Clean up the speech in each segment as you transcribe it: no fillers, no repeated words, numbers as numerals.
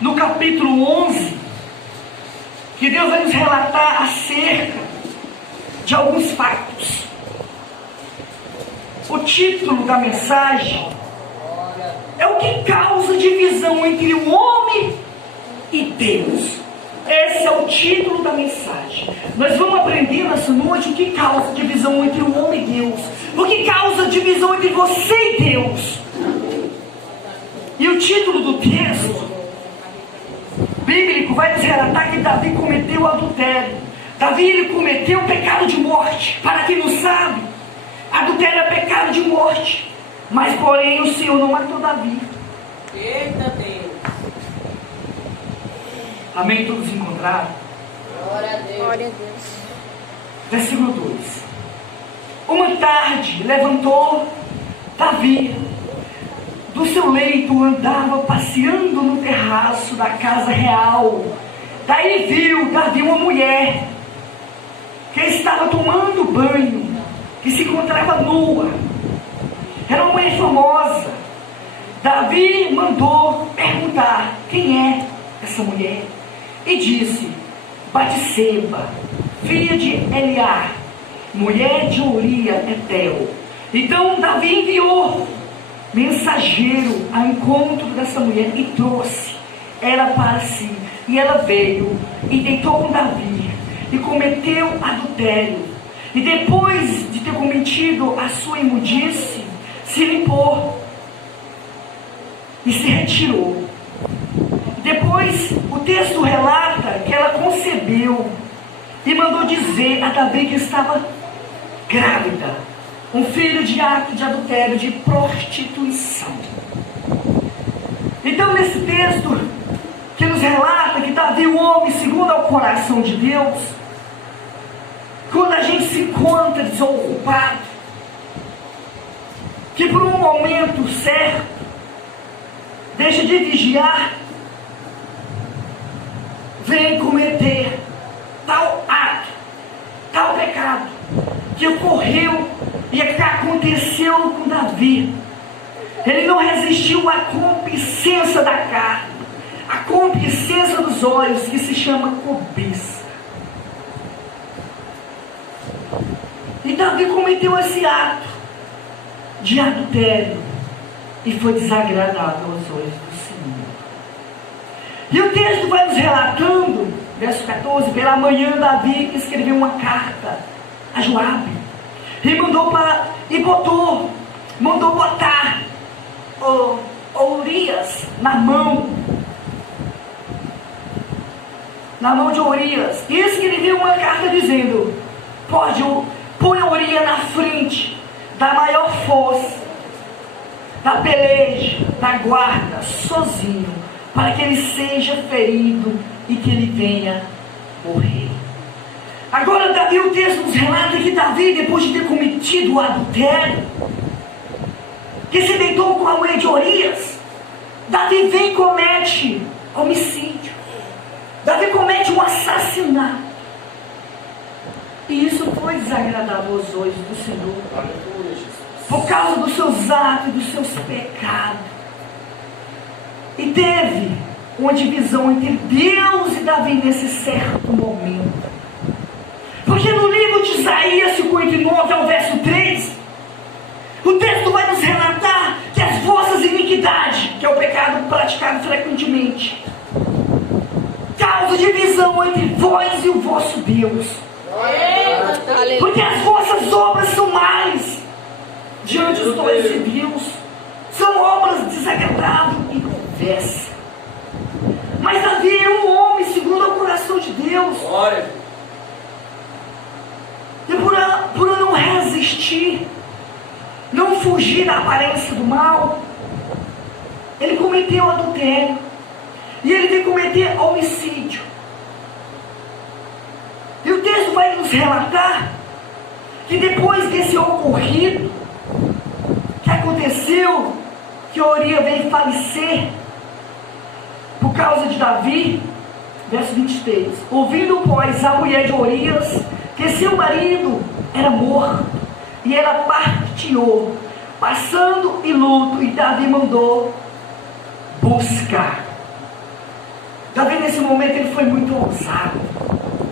no capítulo 11, que Deus vai nos relatar acerca de alguns fatos. O título da mensagem é o que causa divisão entre o homem e Deus. Esse é o título da mensagem. Nós vamos aprender nessa noite o que causa divisão entre o homem e Deus. O que causa divisão entre você e Deus. E o título do texto bíblico vai nos relatar que Davi cometeu adultério. Davi, ele cometeu o pecado de morte. Para quem não sabe, adultério é pecado de morte. Mas porém o Senhor não matou Davi. Eita Deus. Amém? Todos encontraram? Glória a Deus. Glória a Deus. Versículo 2. Uma tarde levantou Davi do seu leito, andava passeando no terraço da casa real. Daí viu Davi uma mulher que estava tomando banho, que se encontrava nua. Era uma mulher famosa. Davi mandou perguntar: quem é essa mulher? E disse: Batseba, filha de Eliar, mulher de Uria Eteu. Então Davi enviou mensageiro ao encontro dessa mulher e trouxe ela para si. E ela veio e deitou com Davi e cometeu adultério. E depois de ter cometido a sua imundice, se limpou e se retirou. Depois o texto relata que ela concebeu e mandou dizer a Davi que estava grávida, um filho de ato de adultério, de prostituição. Então nesse texto que nos relata que Davi, o homem segundo ao coração de Deus, quando a gente se encontra desocupado, que por um momento certo deixa de vigiar, vem cometer tal ato, tal pecado que ocorreu e que aconteceu com Davi. Ele não resistiu à concupiscência da carne, à concupiscência dos olhos, que se chama cobiça. E Davi cometeu esse ato de adultério e foi desagradável aos olhos do Senhor. E o texto vai nos relatando, verso 14: pela manhã Davi escreveu uma carta a Joabe e mandou botar Urias na mão de Urias, e escreveu uma carta dizendo: põe Urias na frente da maior força, da peleja, da guarda, sozinho, para que ele seja ferido e que ele venha morrer. Agora Davi, o texto nos relata que Davi, depois de ter cometido o adultério, que se deitou com a mulher de Urias, Davi vem e comete homicídio. Davi comete um assassinato. E isso foi desagradável aos olhos do Senhor, por causa dos seus atos e dos seus pecados. E teve uma divisão entre Deus e Davi nesse certo momento. Porque no livro de Isaías 59, ao verso 3, o texto vai nos relatar que as vossas iniquidades, que é o pecado praticado frequentemente, causa divisão entre vós e o vosso Deus. Porque as vossas obras são mais diante dos olhos de Deus, são obras desagradáveis e conversa. Mas Davi era um homem segundo o coração de Deus. E por não resistir, não fugir da aparência do mal, ele cometeu adultério. E ele veio cometer homicídio. E o texto vai nos relatar que depois desse ocorrido, que aconteceu, que Urias veio falecer por causa de Davi, verso 23. Ouvindo, pois, a mulher de Urias que seu marido era morto, e ela partiu, passando em luto, e Davi mandou buscar. Davi nesse momento ele foi muito ousado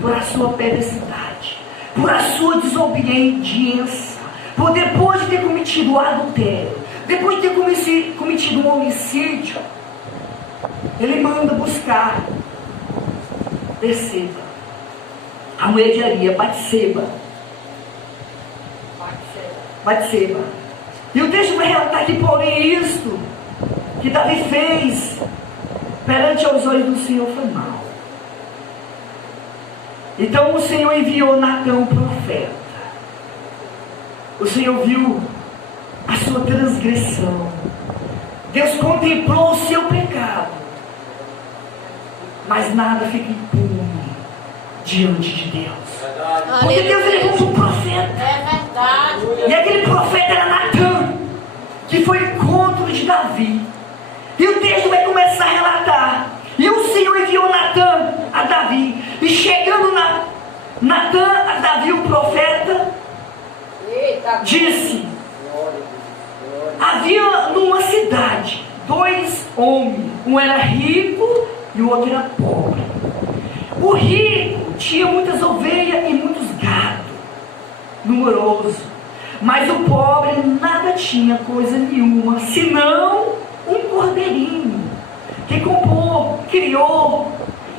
por a sua perversidade, por a sua desobediência, por depois de ter cometido o adultério, depois de ter cometido um homicídio, ele manda buscar a mulher de Uria, Batseba. E o texto vai relatar que, porém, isto que Davi fez perante aos olhos do Senhor foi mal. Então o Senhor enviou Natã, o profeta. O Senhor viu a sua transgressão. Deus contemplou o seu pecado. Mas nada fica impune diante de Deus. Porque Deus levou um profeta. É verdade. E aquele profeta era Natã, que foi encontro de Davi. E o texto vai começar a relatar. E o Senhor enviou Natã a Davi. E chegando Natã a Davi, o profeta, disse: havia numa cidade 2 homens. Um era rico e o outro era pobre. O rico tinha muitas ovelhas e muitos gados, numeroso. Mas o pobre nada tinha coisa nenhuma, senão um cordeirinho, que criou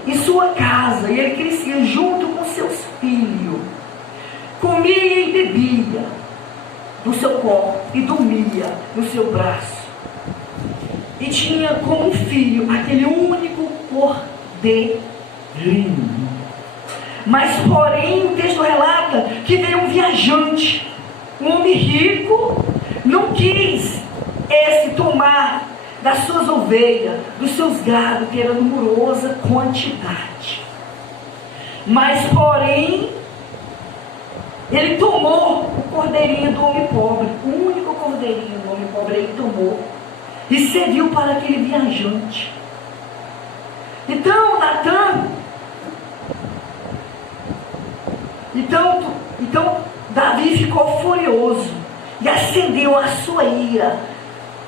em sua casa. E ele crescia junto com seus filhos. Comia e bebia do seu corpo e dormia no seu braço. E tinha como filho aquele único cordeirinho. Mas porém o texto relata que veio um viajante, um homem rico, não quis esse tomar das suas ovelhas, dos seus gados, que era numerosa quantidade. Mas porém ele tomou o cordeirinho do homem pobre, o único cordeirinho do homem pobre ele tomou e serviu para aquele viajante. Então Natã, então Davi ficou furioso e acendeu a sua ira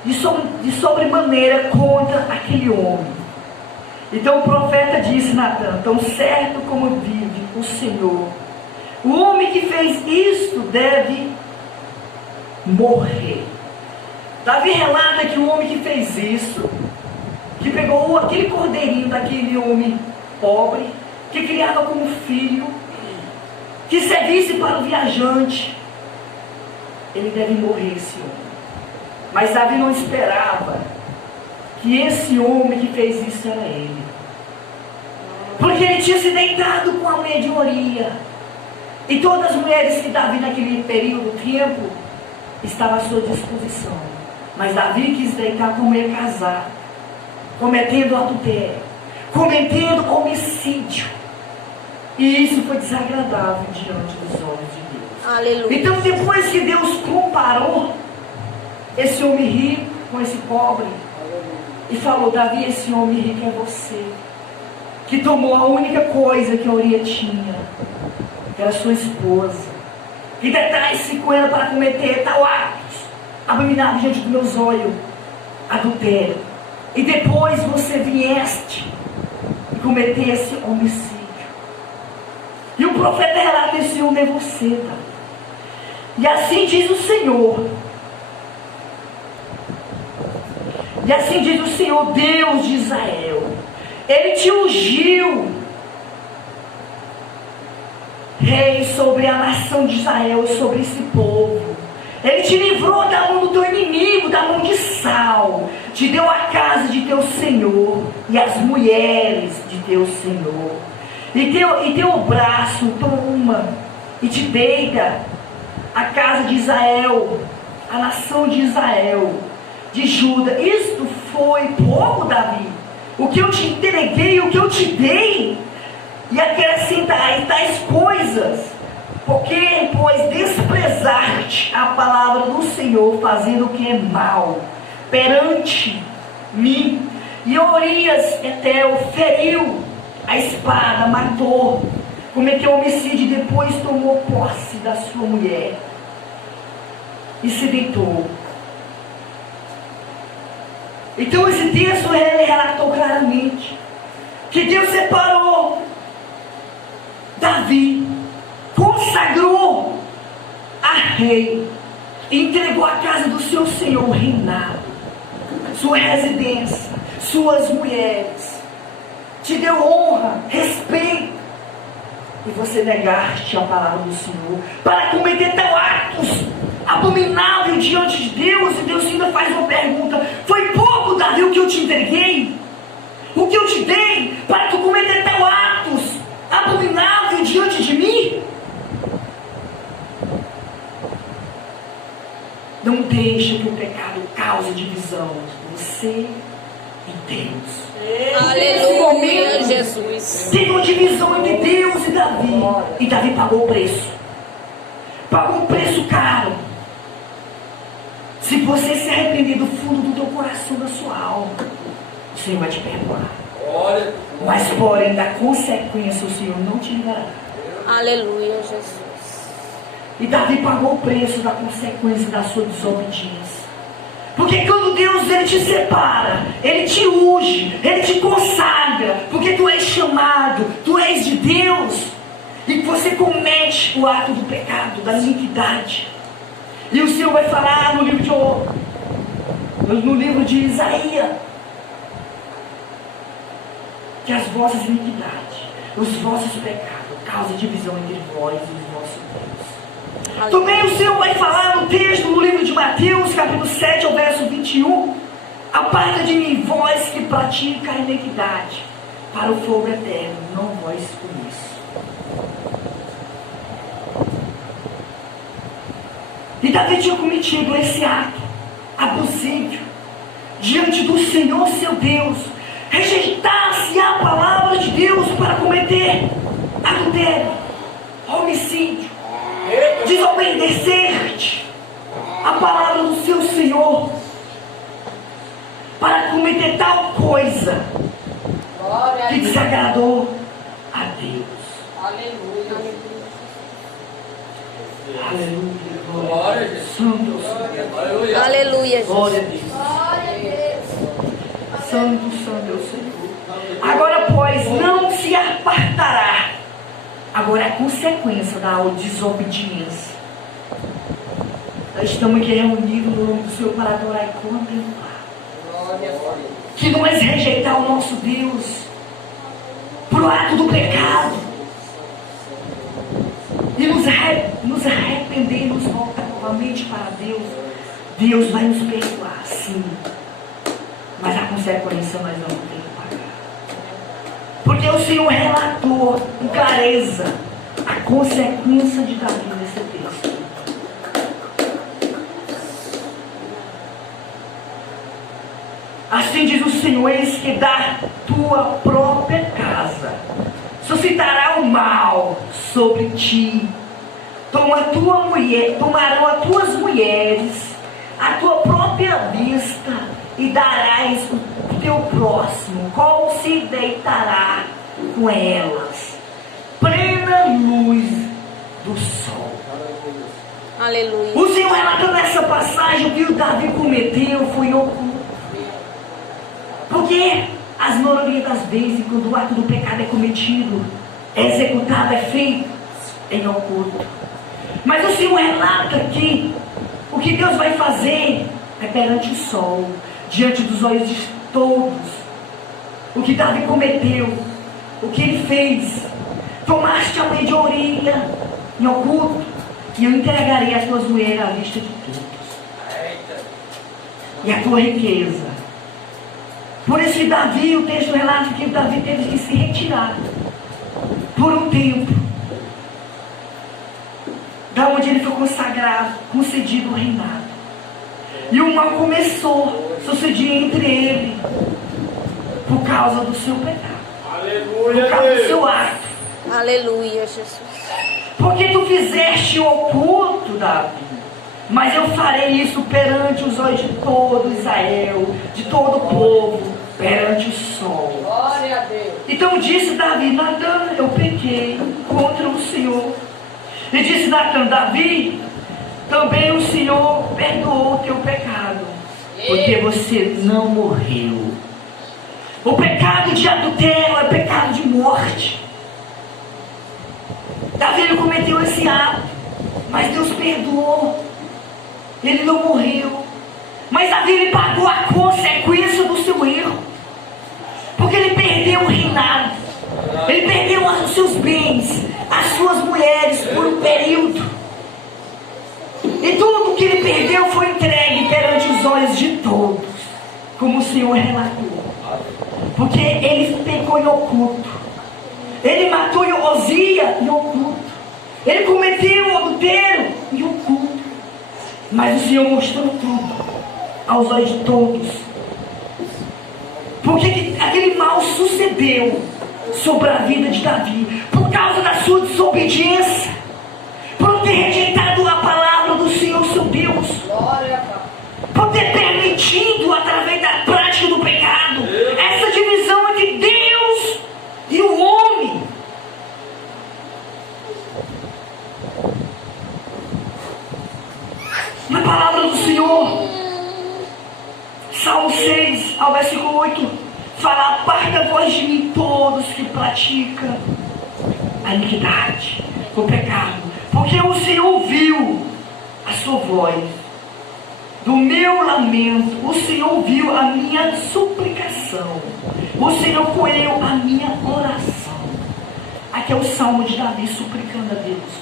de sobremaneira contra aquele homem. Então o profeta disse: Natã, tão certo como vive o Senhor, o homem que fez isto deve morrer. Davi relata que o homem que fez isso, que pegou aquele cordeirinho daquele homem pobre, que criava como filho, que servisse para o viajante, ele deve morrer, esse homem. Mas Davi não esperava que esse homem que fez isso era ele, porque ele tinha se deitado com a mulher de Uria, e todas as mulheres que Davi naquele período de tempo estavam à sua disposição. Mas Davi quis deitar com a mulher casada, cometendo adultério, cometendo homicídio. E isso foi desagradável diante dos olhos de Deus. Aleluia. Então depois que Deus comparou esse homem rico com esse pobre, e falou: Davi, esse homem rico é você, que tomou a única coisa que a Uria tinha, que era sua esposa, e detalhe-se com ela para cometer tal ato abominável diante dos meus olhos, adultério. E depois você vieste e cometesse homicídio. E o profeta relata: esse homem é você, Davi. E assim diz o Senhor. E assim diz o Senhor, Deus de Israel: Ele te ungiu rei sobre a nação de Israel, sobre esse povo. Ele te livrou da mão do teu inimigo, da mão de Saul. Te deu a casa de teu Senhor e as mulheres de teu Senhor. E teu braço toma e te deita a casa de Israel, a nação de Israel, de Judá. Isto foi pouco, Davi. O que eu te entreguei, o que eu te dei, e acrescentar tais coisas, porque pois desprezaste a palavra do Senhor, fazendo o que é mal perante mim. E Urias Hetteu feriu a espada, matou, cometeu homicídio, e depois tomou posse da sua mulher e se deitou. Então esse texto ele relatou claramente que Deus separou Davi, consagrou a rei, entregou a casa do seu Senhor, o reinado, sua residência, suas mulheres, te deu honra, respeito, e você negaste a palavra do Senhor para cometer tal atos abominável diante de Deus, e Deus ainda faz uma pergunta: foi pouco, Davi, o que eu te entreguei? O que eu te dei para tu cometer tal atos abominável diante de mim? Não deixe que o pecado cause divisão entre você e Deus. Aleluia, Jesus. Teve uma divisão entre Deus e Davi. E Davi pagou o preço. Pagou um preço caro. Se você se arrepender do fundo do teu coração, da sua alma, o Senhor vai te perdoar. Mas porém, da consequência, o Senhor não te livrará. Aleluia, Jesus. E Davi pagou o preço da consequência da sua desobediência. Porque quando Deus ele te separa, Ele te unge, Ele te consagra, porque tu és chamado, tu és de Deus, e você comete o ato do pecado, da iniquidade. E o Senhor vai falar no livro de Isaías, que as vossas iniquidades, os vossos pecados, causam divisão entre vós e os vossos Deus. Também o Senhor vai falar no texto, no livro de Mateus, capítulo 7, ao verso 21. Aparta de mim, vós que pratica a iniquidade, para o fogo eterno, não vós com isso. E Davi tinha cometido esse ato abusivo diante do Senhor seu Deus. Rejeitar-se a palavra de Deus para cometer adultério, homicídio, desobedecer-te a palavra do seu Senhor, para cometer tal coisa que desagradou a Deus. Aleluia. Aleluia. Glória a Deus. Santo, Senhor. Aleluia, Jesus. Glória a Deus. Santo, santo é o Senhor. Agora, pois, não se apartará. Agora, a consequência da desobediência. Nós estamos aqui reunidos no nome do Senhor para adorar e contemplar. Que nós rejeitar o nosso Deus por ato do pecado e nos arrepender, nos voltar novamente para Deus, Deus vai nos perdoar, sim, mas a consequência nós vamos ter que pagar, porque o Senhor relatou com clareza a consequência de Davi nesse texto. Assim diz o Senhor: eis que da tua própria casa suscitará o mal sobre ti. Tomarão as tuas mulheres, a tua própria vista, e darás o teu próximo, qual se deitará com elas, plena luz do sol. Aleluia. O Senhor relatando essa passagem, o que o Davi cometeu foi oculto. Porque as maioria das vezes, quando o ato do pecado é cometido, é executado, é feito em oculto. Mas o Senhor relata que o que Deus vai fazer é perante o sol, diante dos olhos de todos. O que Davi cometeu, o que ele fez: tomaste a mediaria em oculto, e eu entregarei as tuas mulheres à vista de todos, e a tua riqueza. Por isso que Davi, o texto relata que Davi teve que se retirar por um tempo, da onde ele foi consagrado, concedido o reinado. E o mal começou a suceder entre ele, por causa do seu pecado, por causa do seu ato. Aleluia, Jesus. Porque tu fizeste o oculto, Davi, mas eu farei isso perante os olhos de todo Israel, de todo o povo, perante o sol. Glória a Deus. Então disse Davi: Natan, eu pequei contra o Senhor. E disse Natan: Davi, também o Senhor perdoou o teu pecado, porque você não morreu. O pecado de adultério é pecado Davi ele cometeu esse ato, mas Deus perdoou. Ele não morreu. Mas Davi ele pagou a consequência do seu erro. Porque ele perdeu o reinado. Ele perdeu os seus bens, as suas mulheres por um período. E tudo que ele perdeu foi entregue perante os olhos de todos, como o Senhor relatou. Porque ele pecou em oculto. Ele matou Ozia em oculto. Ele cometeu o adultério em oculto. Mas o Senhor mostrou tudo aos olhos de todos. Porque aquele mal sucedeu sobre a vida de Davi por causa da sua desobediência, por ter rejeitado a palavra do Senhor seu Deus, por ter permitido através da prática do pecado essa divisão entre Deus e o homem. Na palavra do Senhor, Salmo 6, ao versículo 8, fala: aparta-vos de mim todos que praticam a iniquidade, o pecado, porque o Senhor ouviu a sua voz do meu lamento, o Senhor ouviu a minha suplicação, o Senhor acolheu a minha oração. Aqui é o Salmo de Davi suplicando a Deus,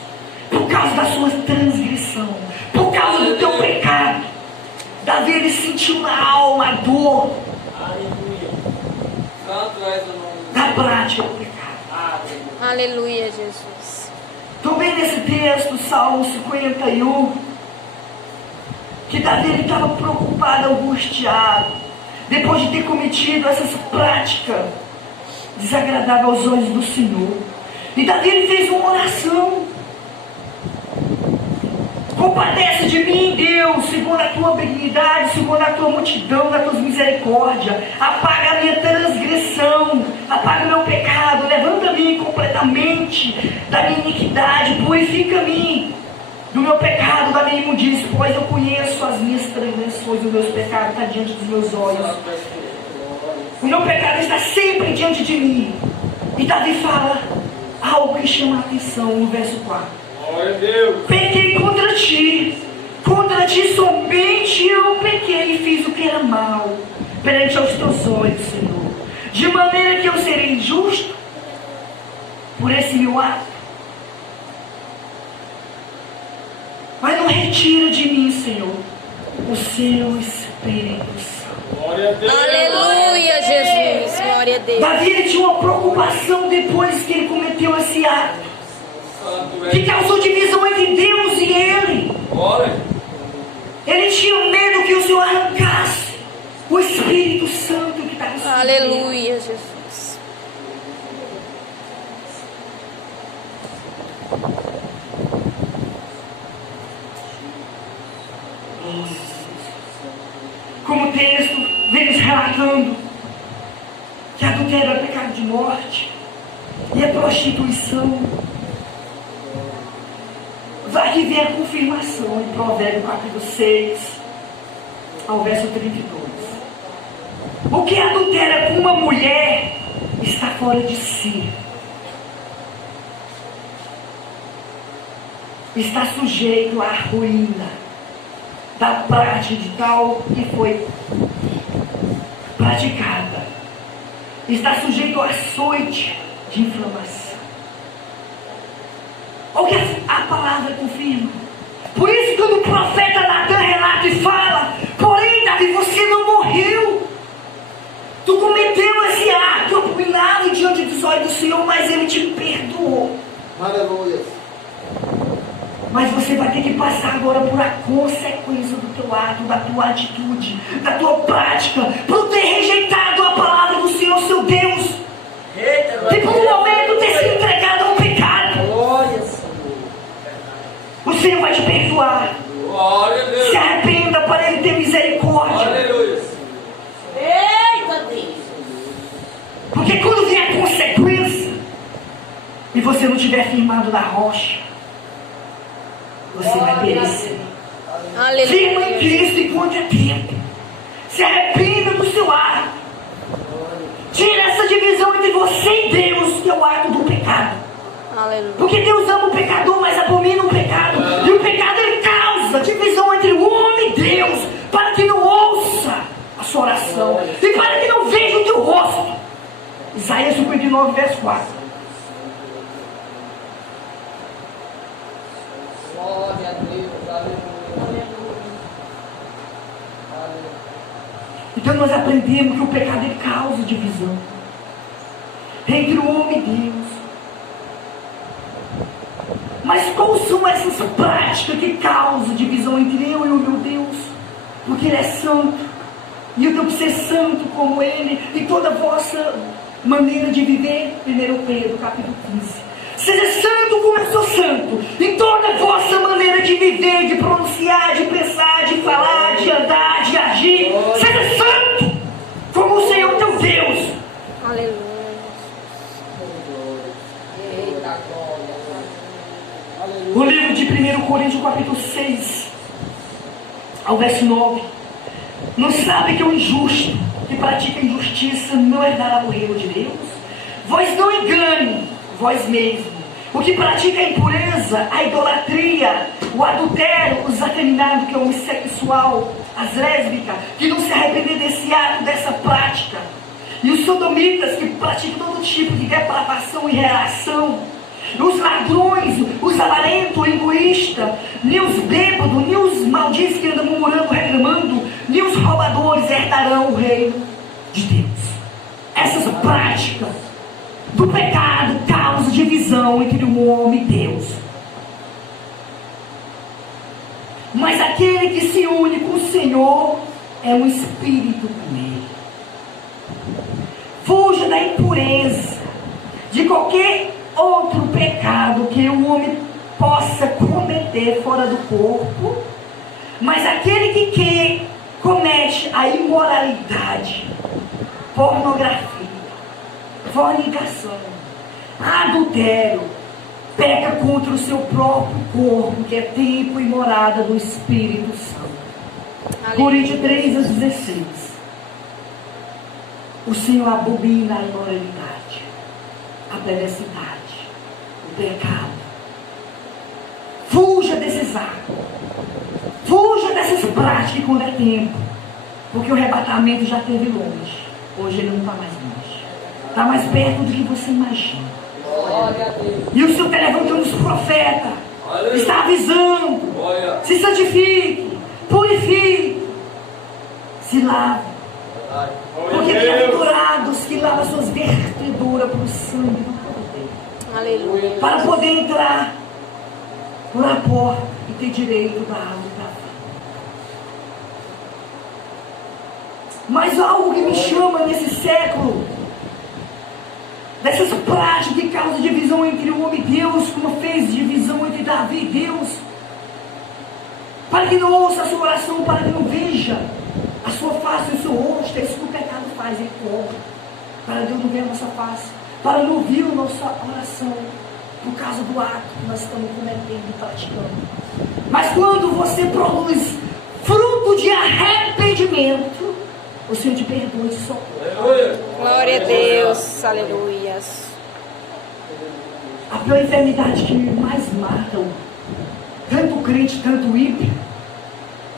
por causa da sua transgressão, por causa do teu pecado. Davi ele sentiu na alma a dor da prática do pecado. Aleluia, Jesus. Também nesse texto, Salmo 51, que Davi ele estava preocupado, angustiado, depois de ter cometido essas práticas desagradáveis aos olhos do Senhor. E Davi ele fez uma oração: compadece de mim, Deus, segundo a tua benignidade, segundo a tua multidão, das tuas misericórdias. Apaga a minha transgressão, apaga o meu pecado, levanta-me completamente da minha iniquidade, purifica-me do meu pecado, da minha imundícia, pois eu conheço as minhas transgressões, os meus pecados estão diante dos meus olhos. O meu pecado está sempre diante de mim. E Davi fala algo que chama a atenção no verso 4. Pequei contra ti somente eu pequei e fiz o que era mal perante aos teus olhos, Senhor, de maneira que eu serei injusto por esse meu ato. Mas não retira de mim, Senhor, o seu Espírito Santo. Aleluia, Jesus. Glória a Deus. Davi ele tinha uma preocupação depois que ele cometeu esse ato, que causou divisão entre Deus e ele. Ele tinha medo que o Senhor arrancasse o Espírito Santo que estava sobre ele. Aleluia, Jesus. Como o texto vem nos relatando que adultério é pecado de morte e a prostituição. Aqui vem a confirmação em Provérbios capítulo 6, ao verso 32. O que adultera com uma mulher está fora de si, está sujeito à ruína da prática de tal que foi praticada, está sujeito ao açoite de inflamação. O que a palavra confirma. Por isso quando o profeta Natan relata e fala: porém Davi, você não morreu, tu cometeu esse ato abominável diante dos olhos do Senhor, mas Ele te perdoou. Aleluia. Mas você vai ter que passar agora por a consequência do teu ato, da tua atitude, da tua prática, por ter rejeitado a palavra do Senhor seu Deus, e por um momento ter se entregado ao pecado. O Senhor vai te perdoar. Se arrependa para Ele ter misericórdia. Eita Deus! Porque quando vier a consequência e você não estiver firmado na rocha, você vai perecer. Firma em Cristo enquanto é tempo. Se arrependa do seu ato. Tira essa divisão entre você e Deus, que é o ato do pecado. Aleluia. Porque Deus ama o pecador, mas abomina o pecado. E o pecado ele causa divisão entre o homem e Deus, para que não ouça a sua oração e para que não veja o teu rosto. Isaías 59, verso 4. Glória a Deus. Aleluia. Então nós aprendemos que o pecado ele causa divisão entre o homem e Deus. Mas quais são essas práticas que causam divisão entre eu e o meu Deus? Porque Ele é santo, e eu tenho que ser santo como Ele, e toda a vossa maneira de viver. 1 Pedro capítulo 15. Seja santo como eu sou santo, em toda a vossa maneira de viver, de pronunciar, de pensar, de falar, de andar, de agir. Seja santo como o Senhor teu Deus. Aleluia. Eita glória. Aleluia. O livro de 1 Coríntios capítulo 6 ao verso 9. Não sabe que o injusto que pratica injustiça não herdará o reino de Deus? Vós não engane vós mesmos. O que pratica a impureza, a idolatria, o adultério, os afeminados, que é o homossexual, as lésbicas, que não se arrepender desse ato, dessa prática, e os sodomitas, que praticam todo tipo de depravação e reação, os ladrões, os avarentos, o egoísta, nem os bêbados, nem os malditos que andam murmurando, reclamando, nem os roubadores herdarão o reino de Deus. Essas práticas do pecado causa divisão entre o homem e Deus. Mas aquele que se une com o Senhor é um espírito com Ele. Fuja da impureza, de qualquer outro pecado que o homem possa cometer fora do corpo, mas aquele que comete a imoralidade, pornografia, fornicação, adultério, peca contra o seu próprio corpo, que é templo e morada do Espírito Santo. Coríntios 3:16. O Senhor abomina a imoralidade, a perversidade, o pecado. Fuja desses atos, fuja dessas práticas quando é tempo, porque o arrebatamento já esteve longe. Hoje ele não está mais longe, está mais perto do que você imagina. Glória a Deus. E o Senhor está levantando os profetas, está avisando: se santifique, purifique, se lave, porque bem-aventurados que lavam suas verteduras por sangue do Cordeiro, Aleluia. para poder entrar por a porta e ter direito da árvore da vida. Mas algo que me chama nesse século, dessas práticas que causam divisão entre o homem e Deus, como fez divisão entre Davi e Deus, para que não ouça a sua oração, para que não veja a sua face e o seu rosto. É isso que o pecado faz, ele cobra, para Deus não ver a nossa face, para não ouvir a nossa oração, por causa do ato que nós estamos cometendo e praticando. Mas quando você produz fruto de arrependimento, o Senhor te perdoa e te socorre. Glória a Deus. Aleluias. A pior enfermidade que mais mata tanto o crente, tanto o ímpio,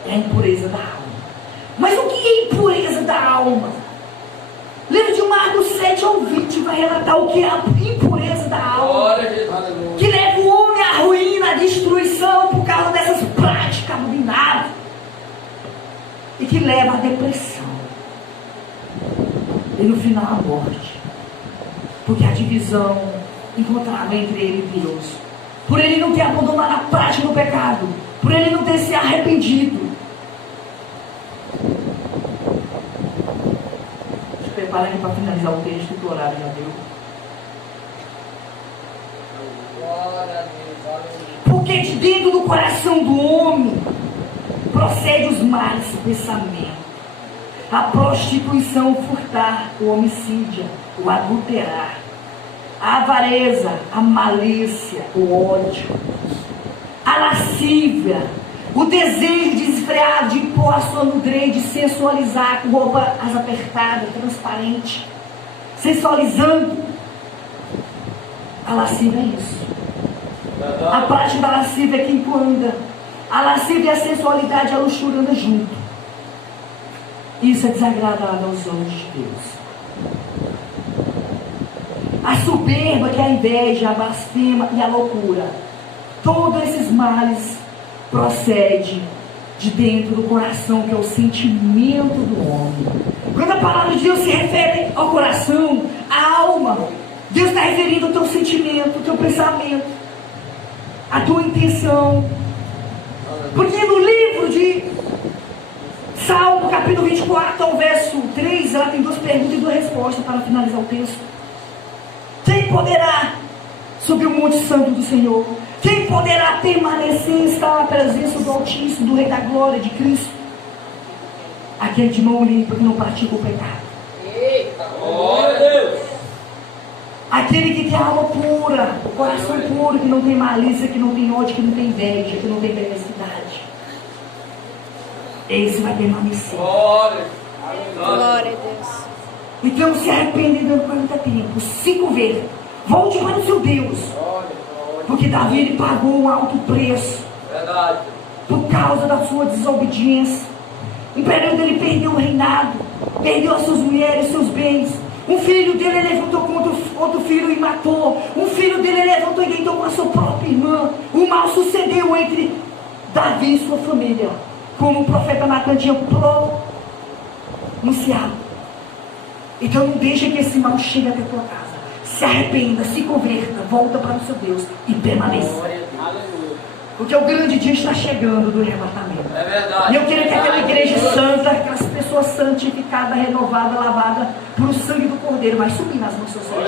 é a impureza da alma. Mas o que é impureza da alma? Livro de Marcos 7 ao 20 vai relatar o que é a impureza da alma, que leva o homem à ruína, à destruição por causa dessas práticas abomináveis, e que leva à depressão e no final a morte, porque a divisão encontrava entre ele e Deus, por ele não ter abandonado a prática do pecado, por ele não ter se arrependido. Se prepara aqui para finalizar o texto, que o horário já deu. Glória a Deus. Aleluia. Porque de dentro do coração do homem procede os males pensamentos, a prostituição, o furtar, o homicídio, o adulterar, a avareza, a malícia, o ódio, a lascívia, o desejo desenfreado de impor a sua nudez, de sensualizar com roupas apertadas, transparente, sensualizando. A lascívia é isso. A prática da lascívia é quem anda. A lascívia e a sensualidade e a luxúria andam junto. Isso é desagradável aos olhos de Deus. A soberba, que é a inveja, a blasfema e a loucura. Todos esses males procedem de dentro do coração, que é o sentimento do homem. Quando a palavra de Deus se refere ao coração, à alma, Deus está referindo ao teu sentimento, ao teu pensamento, à tua intenção. Porque no livro de Salmo, capítulo 24, ao verso 3, ela tem 2 perguntas e 2 respostas para finalizar o texto. Quem poderá subir o monte santo do Senhor? Quem poderá permanecer e estar na presença do Altíssimo, do Rei da Glória, de Cristo? Aquele de mão limpa, que não pratica o pecado. Eita, glória a Deus. Aquele que tem a alma pura, o coração puro, que não tem malícia, que não tem ódio, que não tem inveja, que não tem perversidade. Esse vai permanecer. Glória. Glória a Deus. Então se arrepende dando 40 tempo, se converta, volte para o seu Deus. Porque Davi ele pagou um alto preço. Verdade. Por causa da sua desobediência. Um período ele perdeu o reinado, perdeu as suas mulheres, seus bens. Um filho dele ele levantou contra outro filho e matou. Um filho dele ele levantou e deitou com a sua própria irmã. O mal sucedeu entre Davi e sua família, como o profeta Natan tinha pronunciado. Então não deixe que esse mal chegue até a tua casa. Se arrependa, se converta, volta para o seu Deus e permaneça. Aleluia. Porque o grande dia está chegando do arrebatamento. É verdade. E eu queria que aquela igreja santa, aquelas pessoas santificadas, renovadas, lavadas por o sangue do Cordeiro, vai subir nas mãos do seu Senhor.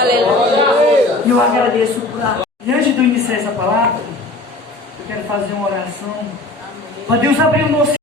Aleluia. E eu agradeço por a... E antes de eu iniciar essa palavra, eu quero fazer uma oração para Deus abrir o nosso